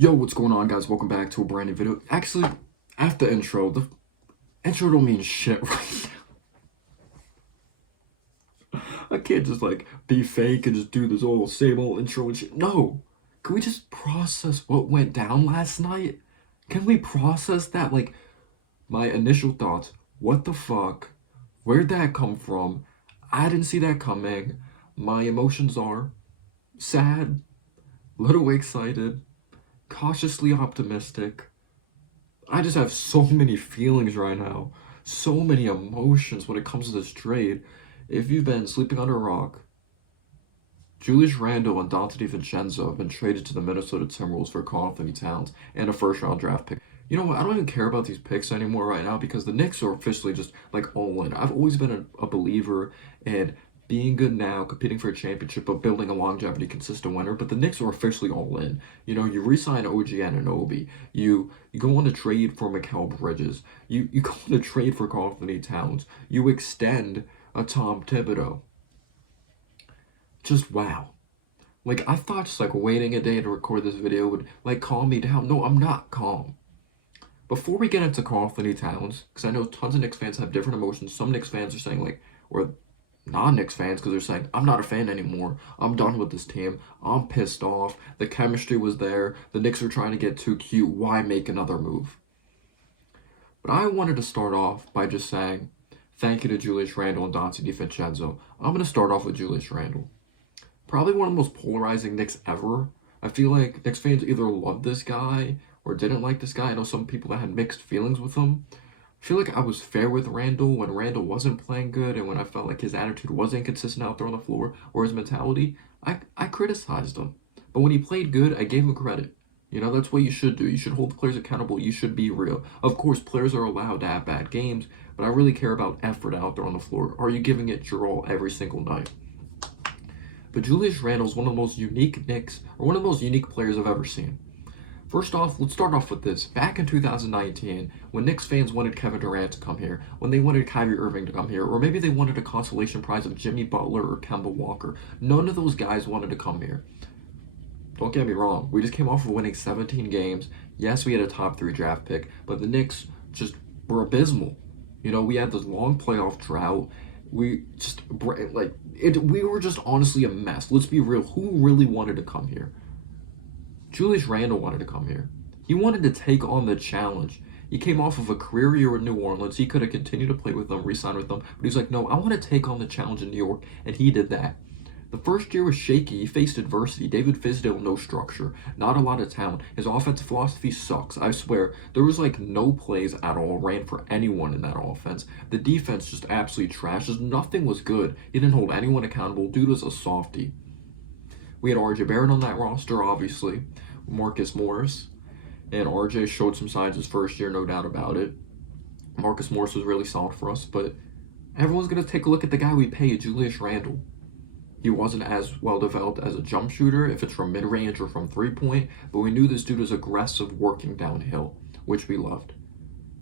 Yo, what's going on, guys? Welcome back to a brand new video. Actually, after the intro don't mean shit right now. I can't just be fake and just do this old same old intro and shit. No, can we just process what went down last night? Can we process that? My initial thoughts. What the fuck? Where'd that come from? I didn't see that coming. My emotions are sad, little excited, cautiously optimistic. I just have so many feelings right now, so many emotions when it comes to this trade. If you've been sleeping under a rock, Julius Randle and DiVincenzo have been traded to the Minnesota Timberwolves for Karl-Anthony and a first-round draft pick. You know what? I don't even care about these picks anymore right now because the Knicks are officially just all in. I've always been a believer in being good now, competing for a championship, but building a longevity consistent winner. But the Knicks are officially all in. You know, you re-sign OG Anunoby. You go on to trade for Mikal Bridges. You go on to trade for Karl-Anthony Towns. You extend a Tom Thibodeau. Just wow. I thought just waiting a day to record this video would calm me down. No, I'm not calm. Before we get into Karl-Anthony Towns, because I know tons of Knicks fans have different emotions. Some Knicks fans are saying or non-Knicks fans, because they're saying, I'm not a fan anymore. I'm done with this team. I'm pissed off. The chemistry was there. The Knicks are trying to get too cute. Why make another move? But I wanted to start off by just saying thank you to Julius Randle and DiVincenzo. I'm going to start off with Julius Randle. Probably one of the most polarizing Knicks ever. I feel like Knicks fans either love this guy or didn't like this guy. I know some people that had mixed feelings with him. I feel like I was fair with Randle when Randle wasn't playing good and when I felt like his attitude wasn't consistent out there on the floor or his mentality. I criticized him. But when he played good, I gave him credit. You know, that's what you should do. You should hold the players accountable. You should be real. Of course, players are allowed to have bad games, but I really care about effort out there on the floor. Are you giving it your all every single night? But Julius Randle is one of the most unique Knicks, or one of the most unique players I've ever seen. First off, let's start off with this. Back in 2019, when Knicks fans wanted Kevin Durant to come here, when they wanted Kyrie Irving to come here, or maybe they wanted a consolation prize of Jimmy Butler or Kemba Walker, none of those guys wanted to come here. Don't get me wrong, we just came off of winning 17 games. Yes, we had a top 3 draft pick, but the Knicks just were abysmal. You know, we had this long playoff drought. We were just honestly a mess. Let's be real. Who really wanted to come here? Julius Randle wanted to come here. He wanted to take on the challenge. He came off of a career year in New Orleans. He could have continued to play with them, re-sign with them, but he's like, no, I want to take on the challenge in New York, and he did that. The first year was shaky. He faced adversity. David Fizdale, no structure, not a lot of talent. His offensive philosophy sucks. I swear, there was no plays at all ran for anyone in that offense. The defense just absolutely trash. Just nothing was good. He didn't hold anyone accountable. Dude was a softie. We had RJ Barrett on that roster, obviously. Marcus Morris. And RJ showed some signs his first year, no doubt about it. Marcus Morris was really solid for us, but everyone's going to take a look at the guy we paid, Julius Randle. He wasn't as well developed as a jump shooter, if it's from mid-range or from three-point, but we knew this dude was aggressive, working downhill, which we loved.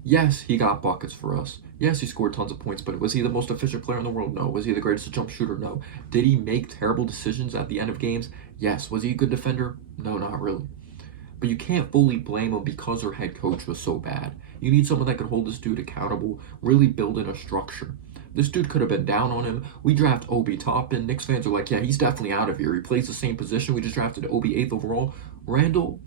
Yes, he got buckets for us. Yes, he scored tons of points, but was he the most efficient player in the world? No. Was he the greatest jump shooter? No. Did he make terrible decisions at the end of games? Yes. Was he a good defender? No, not really. But you can't fully blame him because our head coach was so bad. You need someone that could hold this dude accountable, really build in a structure. This dude could have been down on him. We draft Obi Toppin. Knicks fans are like, yeah, he's definitely out of here. He plays the same position. We just drafted Obi 8th overall. Randle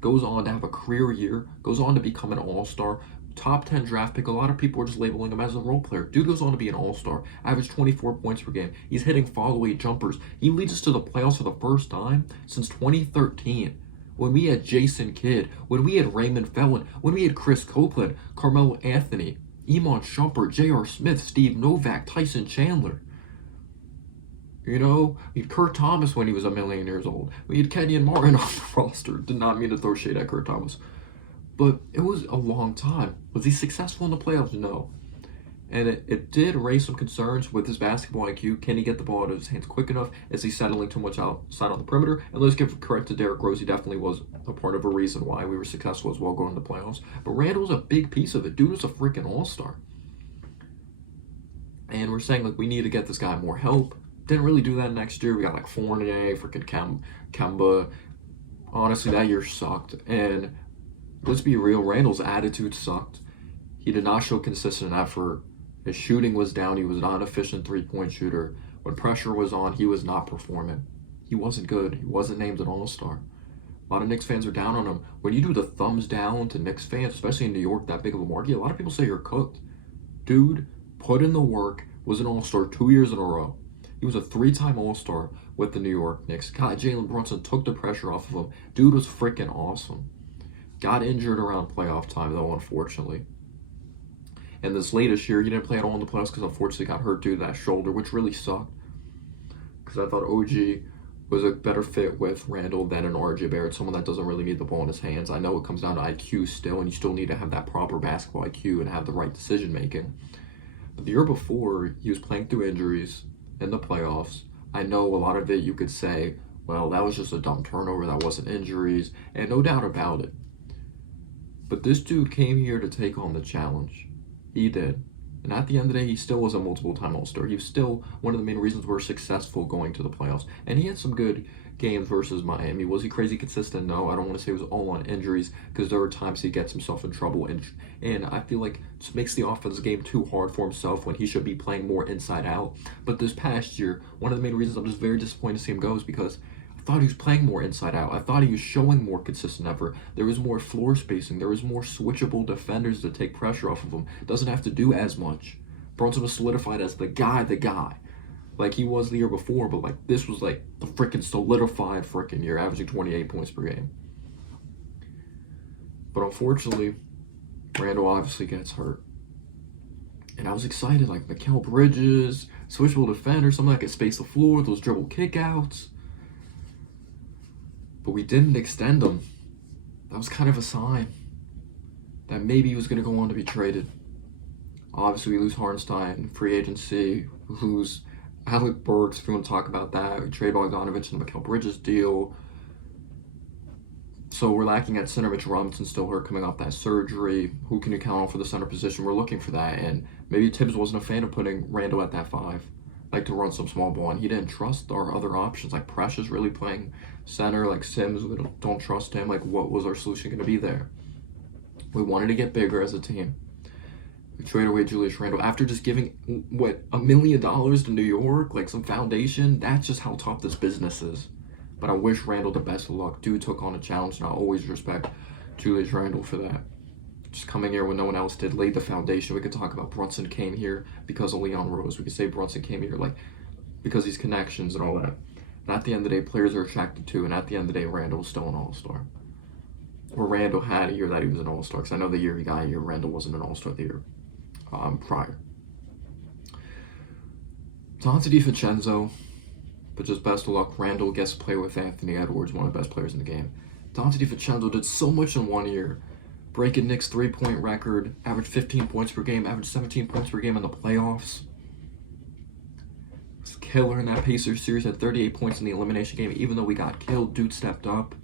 goes on to have a career year, goes on to become an all-star, top 10 draft pick. A lot of people are just labeling him as a role player. Dude goes on to be an all-star, average 24 points per game. He's hitting follow-away jumpers. He leads us to the playoffs for the first time since 2013. When we had Jason Kidd, when we had Raymond Felton, when we had Chris Copeland, Karl-Anthony, Iman Shumpert, J.R. Smith, Steve Novak, Tyson Chandler. You know, we had Kurt Thomas when he was a million years old. We had Kenyon Martin on the roster. Did not mean to throw shade at Kurt Thomas. But it was a long time. Was he successful in the playoffs? No. And it did raise some concerns with his basketball IQ. Can he get the ball out of his hands quick enough? Is he settling too much outside on the perimeter? And let's give credit to Derrick Rose. He definitely was a part of a reason why we were successful as well going to the playoffs. But Randle's a big piece of it. Dude was a freaking all-star. And we're saying, we need to get this guy more help. Didn't really do that next year. We got Fournier, freaking Kemba, Honestly, that year sucked. And let's be real, Randle's attitude sucked. He did not show consistent effort. His shooting was down. He was not an efficient three-point shooter. When pressure was on, he was not performing. He wasn't good. He wasn't named an all-star. A lot of Knicks fans are down on him. When you do the thumbs down to Knicks fans, especially in New York, that big of a market, a lot of people say you're cooked. Dude put in the work, was an all-star 2 years in a row. He was a 3-time all-star with the New York Knicks. Jalen Brunson took the pressure off of him. Dude was freaking awesome. Got injured around playoff time, though, unfortunately. And this latest year, he didn't play at all in the playoffs because unfortunately got hurt due to that shoulder, which really sucked. Because I thought OG was a better fit with Randle than an RJ Barrett, someone that doesn't really need the ball in his hands. I know it comes down to IQ still, and you still need to have that proper basketball IQ and have the right decision making. But the year before, he was playing through injuries in the playoffs. I know a lot of it you could say, well, that was just a dumb turnover, that wasn't injuries, and no doubt about it. But this dude came here to take on the challenge. He did. And at the end of the day, he still was a multiple-time All-Star. He was still one of the main reasons we're successful going to the playoffs. And he had some good games versus Miami. Was he crazy consistent? No, I don't want to say it was all on injuries because there were times he gets himself in trouble. And I feel like it just makes the offense game too hard for himself when he should be playing more inside out. But this past year, one of the main reasons I'm just very disappointed to see him go is because I thought he was playing more inside out. I thought he was showing more consistent effort. There was more floor spacing. There was more switchable defenders to take pressure off of him. Doesn't have to do as much. Brunson was solidified as the guy. Like he was the year before, but like this was like the freaking solidified freaking year, averaging 28 points per game. But unfortunately, Randle obviously gets hurt. And I was excited, like Mikal Bridges, switchable defender, something that could space the floor, those dribble kickouts. But we didn't extend him. That was kind of a sign that maybe he was going to go on to be traded. Obviously, we lose Hartenstein, free agency, lose Alec Burks, if you want to talk about that. We trade Bogdanovich and the Mikal Bridges deal. So we're lacking at center. Mitchell Robinson still hurt coming off that surgery. Who can you count on for the center position? We're looking for that. And maybe Tibbs wasn't a fan of putting Randle at that 5. Like to run some small ball. And he didn't trust our other options. Like Precious really playing center. Like Sims, we don't trust him. Like what was our solution going to be there? We wanted to get bigger as a team. We trade away Julius Randle after just giving, $1 million to New York, like some foundation. That's just how tough this business is. But I wish Randle the best of luck. Dude took on a challenge, and I always respect Julius Randle for that. Just coming here when no one else did, laid the foundation. We could talk about Brunson came here because of Leon Rose. We could say Brunson came here like because these connections and all that. And at the end of the day, players are attracted to, and at the end of the day, Randle's still an all-star. Or Randle had a year that he was an all-star, because I know the year he got here, Randle wasn't an all-star the year prior. Donte DiVincenzo, but just best of luck. Randle gets to play with Anthony Edwards, one of the best players in the game. Donte DiVincenzo did so much in 1 year. Breaking Knicks 3-point record, averaged 15 points per game, averaged 17 points per game in the playoffs. Was killer in that Pacers series, had 38 points in the elimination game. Even though we got killed, dude stepped up.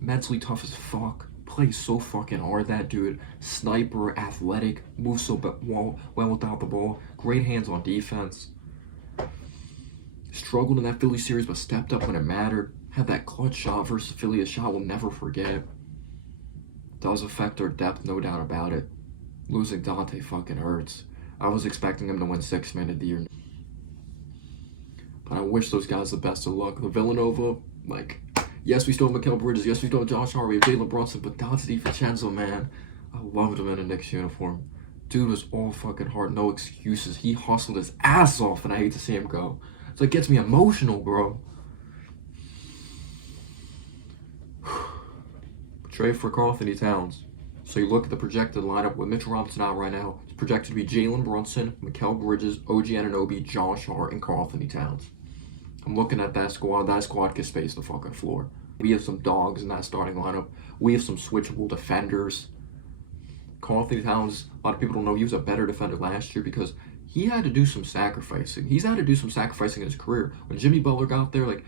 Mentally tough as fuck. Plays so fucking hard, that dude. Sniper, athletic, moves so well without the ball. Great hands on defense. Struggled in that Philly series, but stepped up when it mattered. Had that clutch shot versus Philly, a shot we'll never forget. Does affect our depth, no doubt about it. Losing Donte fucking hurts. I was expecting him to win 6th Man of the Year. But I wish those guys the best of luck. The Villanova, like, yes, we still have Mikal Bridges. Yes, we still have Josh Hart. We have Jalen Brunson. But Donte DiVincenzo, man, I loved him in a Knicks uniform. Dude was all fucking hard. No excuses. He hustled his ass off, and I hate to see him go. So it gets me emotional, bro. Trade for Karl-Anthony Towns. So you look at the projected lineup with Mitchell Robinson out right now. It's projected to be Jalen Brunson, Mikal Bridges, OG Anunoby, Josh Hart, and Karl-Anthony Towns. I'm looking at that squad. That squad can space the fucking floor. We have some dogs in that starting lineup. We have some switchable defenders. Karl-Anthony Towns, a lot of people don't know he was a better defender last year because he had to do some sacrificing. He's had to do some sacrificing in his career. When Jimmy Butler got there, like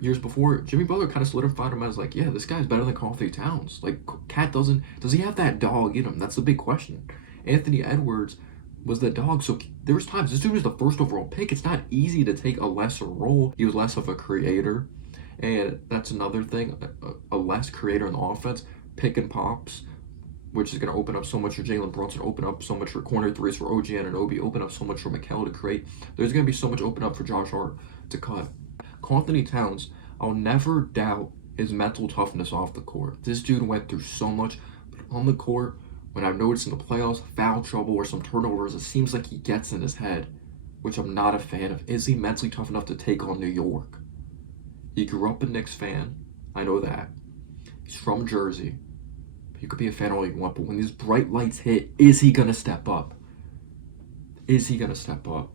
years before, Jimmy Butler kind of solidified him as like, yeah, this guy's better than Karl-Anthony Towns. Like, does he have that dog in him? That's the big question. Anthony Edwards was the dog, so there was times, this dude was the first overall pick. It's not easy to take a lesser role. He was less of a creator. And that's another thing, a less creator in the offense, pick and pops, which is going to open up so much for Jalen Brunson, open up so much for corner threes for OG Anunoby, open up so much for Mikal to create. There's going to be so much open up for Josh Hart to cut. Karl-Anthony Towns, I'll never doubt his mental toughness off the court. This dude went through so much, but on the court, when I've noticed in the playoffs, foul trouble or some turnovers, it seems like he gets in his head, which I'm not a fan of. Is he mentally tough enough to take on New York? He grew up a Knicks fan. I know that. He's from Jersey. You could be a fan all you want, but when these bright lights hit, is he going to step up? Is he going to step up?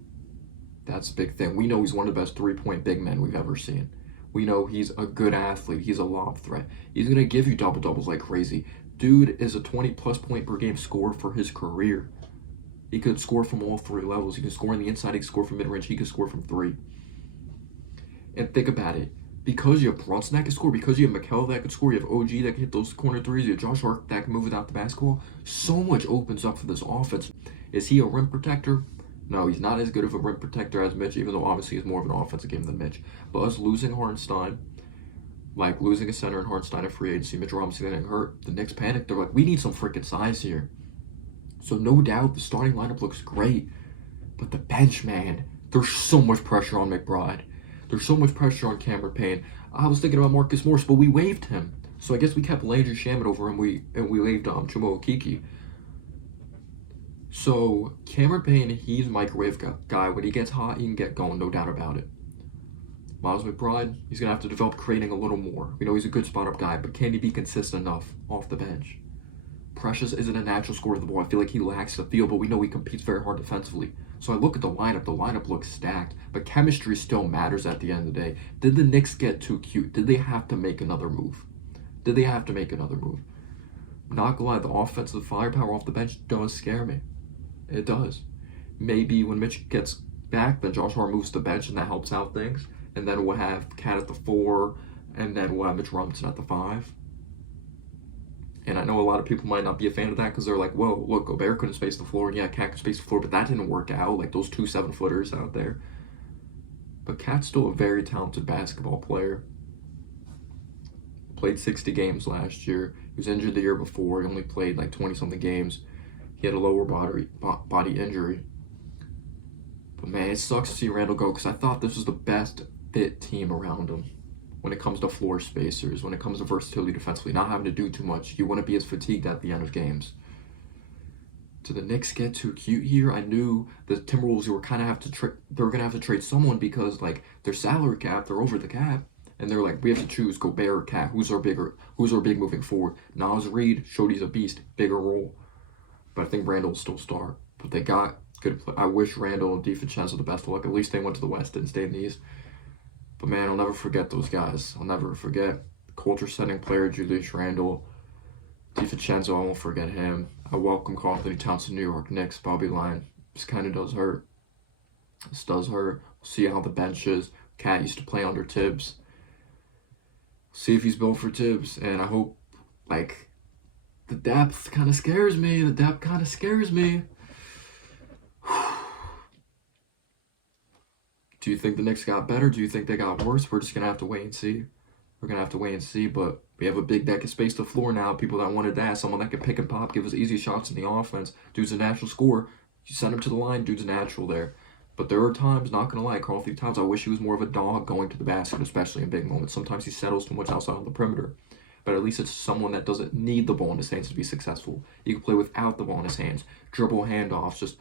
That's a big thing. We know he's one of the best three-point big men we've ever seen. We know he's a good athlete. He's a lob threat. He's going to give you double-doubles like crazy. Dude is a 20-plus point per game scorer for his career. He could score from all three levels. He can score on the inside. He can score from mid-range. He can score from three. And think about it. Because you have Brunson that can score, because you have Mikal that can score, you have OG that can hit those corner threes, you have Josh Hart that can move without the basketball, so much opens up for this offense. Is he a rim protector? No, he's not as good of a rim protector as Mitch, even though obviously he's more of an offensive game than Mitch. But us losing Hartenstein, like losing a center in Hartenstein in free agency, Mitch Robinson getting hurt, the Knicks panicked. They're like, we need some freaking size here. So no doubt the starting lineup looks great, but the bench, man, there's so much pressure on McBride. There's so much pressure on Cameron Payne. I was thinking about Marcus Morris, but we waived him. So I guess we kept Landry Shamet over him. We waived Chuma Okeke. So Cameron Payne, he's a microwave guy. When he gets hot, he can get going, no doubt about it. Miles McBride, he's going to have to develop creating a little more. We know he's a good spot-up guy, but can he be consistent enough off the bench? Precious isn't a natural scorer of the ball. I feel like he lacks the feel, but we know he competes very hard defensively. So I look at the lineup looks stacked, but chemistry still matters at the end of the day. Did the Knicks get too cute? Did they have to make another move? Not gonna lie, the offensive firepower off the bench does scare me. It does. Maybe when Mitch gets back, then Josh Hart moves to the bench and that helps out things. And then we'll have Cat at the 4, and then we'll have Mitch Robinson at the 5. And I know a lot of people might not be a fan of that because they're like, whoa, look, Gobert couldn't space the floor. And yeah, Cat could space the floor, but that didn't work out. Like those 2 7-footers out there. But Cat's still a very talented basketball player. Played 60 games last year. He was injured the year before. He only played like 20-something games. He had a lower body injury. But man, it sucks to see Randle go because I thought this was the best fit team around him. When it comes to floor spacers, when it comes to versatility defensively, not having to do too much, you wouldn't be as fatigued at the end of games. Did the Knicks get too cute here? I knew the Timberwolves were kind of they were gonna have to trade someone because like their salary cap, they're over the cap, and they're like, we have to choose Gobert or Cat. Who's our big moving forward? Nas Reed showed he's a beast, bigger role, but I think Randle will still start. But they got good play. I wish Randle and DiVincenzo the best of luck. At least they went to the West, didn't stay in the East. But man, I'll never forget those guys. I'll never forget culture-setting player Julius Randle. DiVincenzo, I won't forget him. I welcome Karl-Anthony Towns to New York Knicks. Bobby Line. This kind of does hurt. This does hurt. We'll see how the bench is. Cat used to play under Tibbs. See if he's built for Tibbs. And I hope, like, the depth kind of scares me. Do you think the Knicks got better? Do you think they got worse? We're just going to have to wait and see. But we have a big that can space the floor now. People that wanted that. Someone that can pick and pop, give us easy shots in the offense. Dude's a natural scorer. You send him to the line, dude's natural there. But there are times, not going to lie, Karl-Anthony Towns, I wish he was more of a dog going to the basket, especially in big moments. Sometimes he settles too much outside on the perimeter. But at least it's someone that doesn't need the ball in his hands to be successful. He can play without the ball in his hands. Dribble handoffs, just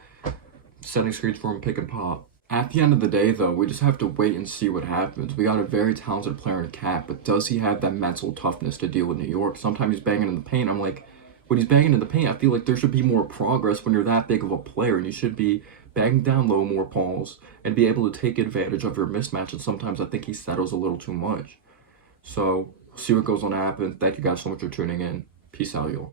setting screens for him, pick and pop. At the end of the day, though, we just have to wait and see what happens. We got a very talented player in Cat, but does he have that mental toughness to deal with New York? Sometimes he's banging in the paint. I'm like, when he's banging in the paint, I feel like there should be more progress when you're that big of a player, and you should be banging down low more balls and be able to take advantage of your mismatch. And sometimes I think he settles a little too much. So, we'll see what goes on to happen. Thank you guys so much for tuning in. Peace out, y'all.